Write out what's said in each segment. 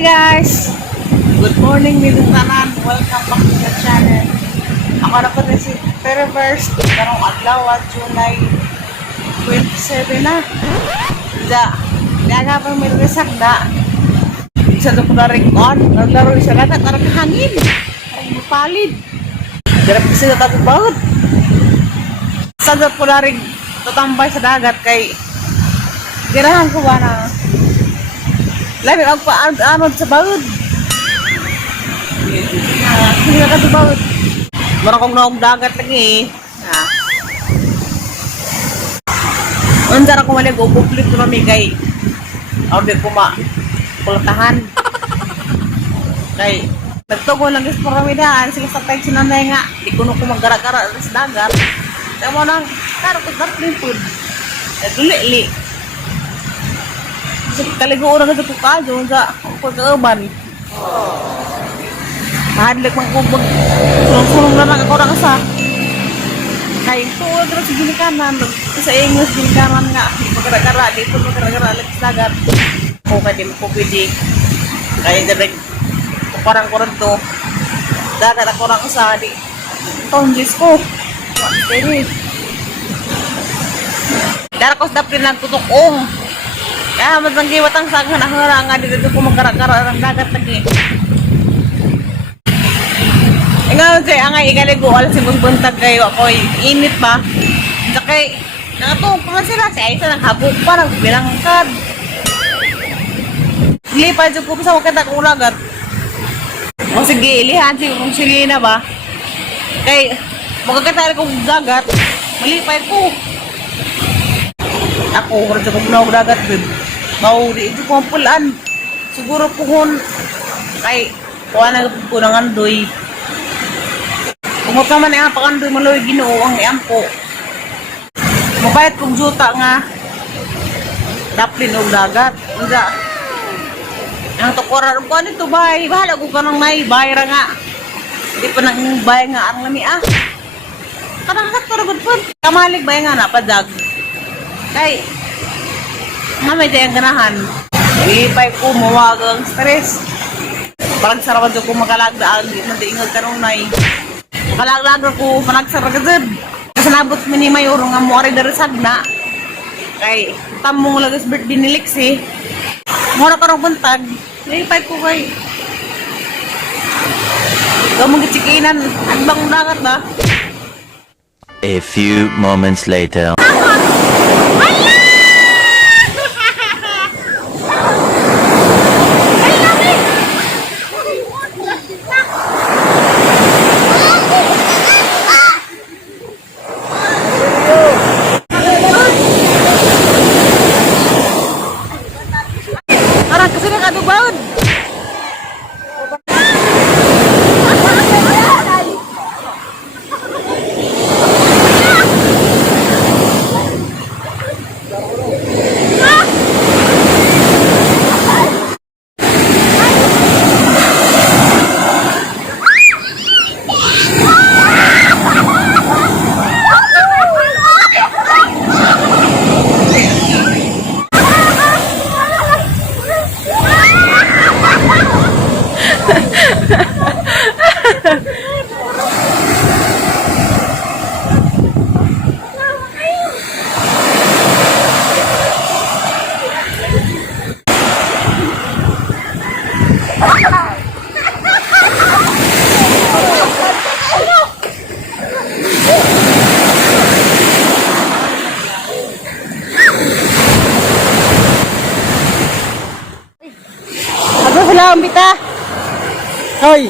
Hi guys! Good morning mga tanan. Welcome back to the channel. Ako na po si Perverse. Karong adlaw at July 27 na. Daga pa may resak na. Isa to pula ring on. Naglaro sa lagat. Arang hangin. Arang mapalid. Garap kasi na tabi bawat. Isa to pula ring tutambay sa dagat kay girahan ko ba na labi ang paanod sa bawod. Hindi na ka sa bawod. Marang kong naong dagat lagi Unsa ko malig ubublik ko nami kay order ko kulatahan. Kay nagtugo lang is paramidaan sila sa peg sinanay nga. Di kuno ko maggara-gara sa dagat. Kaya mo nang karo ko darling food. Dili-li. Kaligo na sa tukajo sa pagkauban. Mahadlik mang kubag. Sulong-sulong na lang ako na kasa. Kaya tuwa ka sa ginikanan. Sa English ginikanan nga. Magkara-gara. Dito magkara-gara. Alat sa dagat. O kaya di mo pwede. Kaya direct. Kuparang-kurang to. Dagat ako na kasa. Di. Itong Diyos ko. Pwede. Dara ko sa dapin lang tutukong. Kaya matanggi watang saghan ang hara nga dito ko magkara-kara ang dagat lagi. Ngayon kay angay igaligo alas si buntag kayo ako init ba? Sakay nakatong pa sila si Aisa nang habog pa nang bilangkad. Lipad jud ko sa wakita kong lagat. O sige, ilihan si kung sige na ba? Kay magkakatali kong dagat, malipay ko. Ako, kung sa kong dagat good. Mau di ito ko pulan. Siguro puhon kay kuha na po ng andoy. Kung ka man ang pakandoy maloy Ginoo ang iampo. Mabayad kong juta nga daplin og dagat. Unsa? Ang tukuran ko nito bay, bahala ko kanang may bayra nga. Di pa nang bay nga ang lami Kanang sakto gud pud. Kamalig bay nga na padag. Kay mamay tayo ang ganahan. Ilipay ko, mawagang stress. Parang sarawan ko makalagdaan. Hindi mo ingag kanunay. Makalagdag ko, panagsaragazad. Kasi nabot mo ni Mayoro nga mo ari darisag na. Kay, tamong lagas birthday ni Lexi. Mura karong buntag. Ilipay ko kay. Ikaw mong gitsikinan. Anbang dagat ba? A few moments later. Salamat bita. Hoy.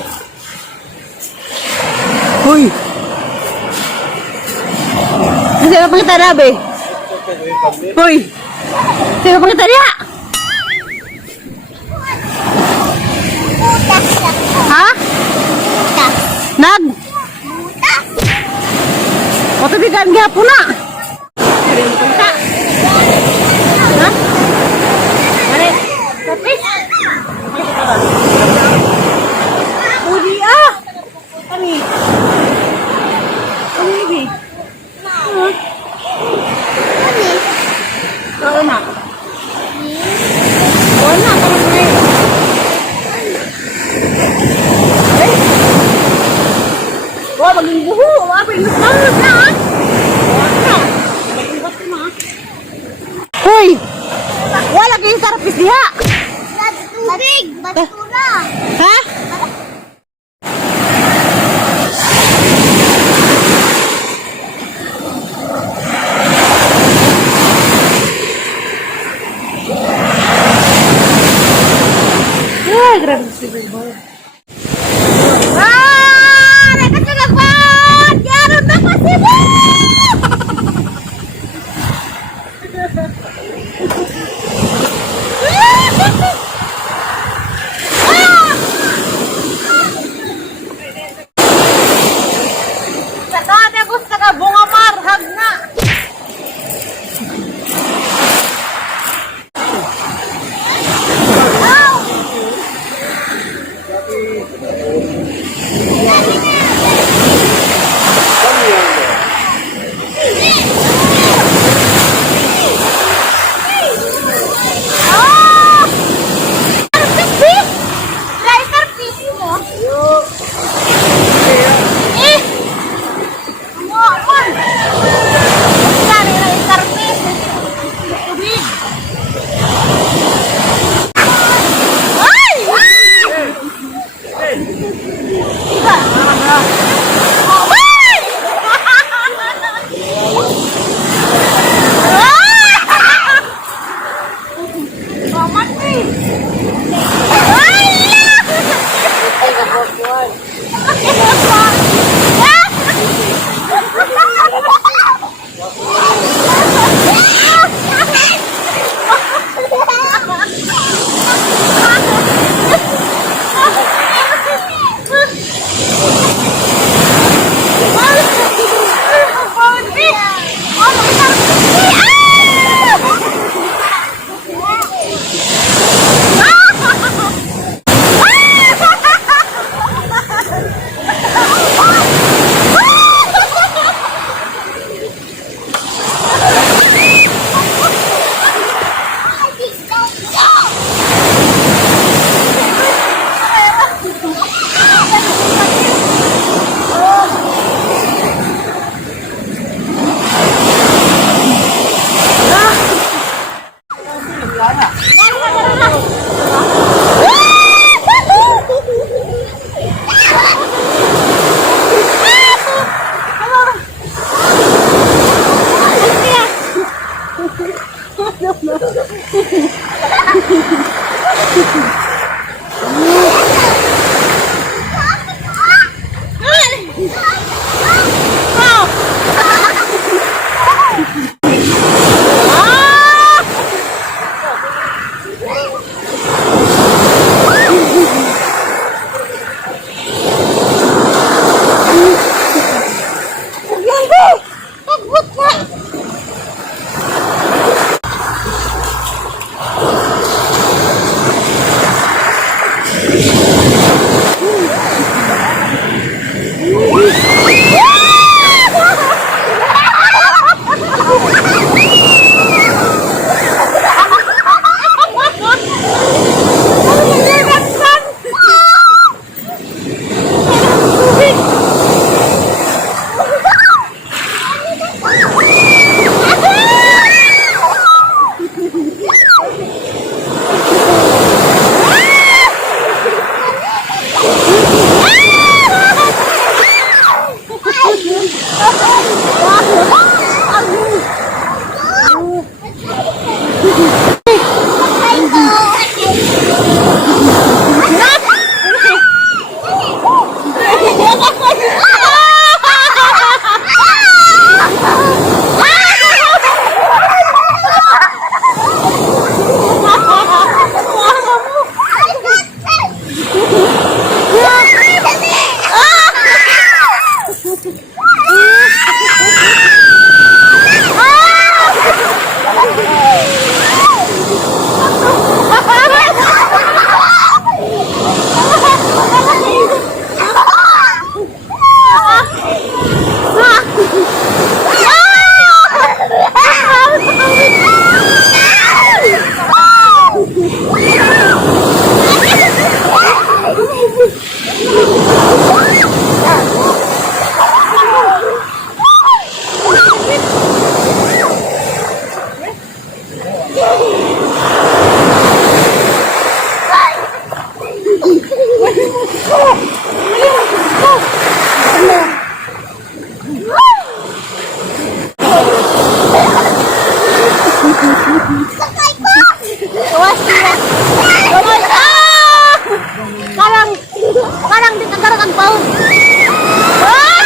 Hoy. Sino pang kita na be? Hoy. Sino pang kita niya? Ha? Nag? Matabigan gihapon na. Ha? Mali. Tapis. Udi Kani. Kani lagi. Kani. Oo na. Oo na. Wala kayong sarapis diha. Tubig, basura. Ha? Ay, grabe si Boy. Ah, nagkatulagpan! Yaron na pa si Bo! Saka na gusto ka bunga marhag na. Lighter piece mo? Eh! Mo, mon! Dari lighter piece. Tubig. Ay! Oh, ay! Maman, eh! Sakay ko! Tuwas sila. Tuwas! Ah! Karang di kagarak ang baon. Wow!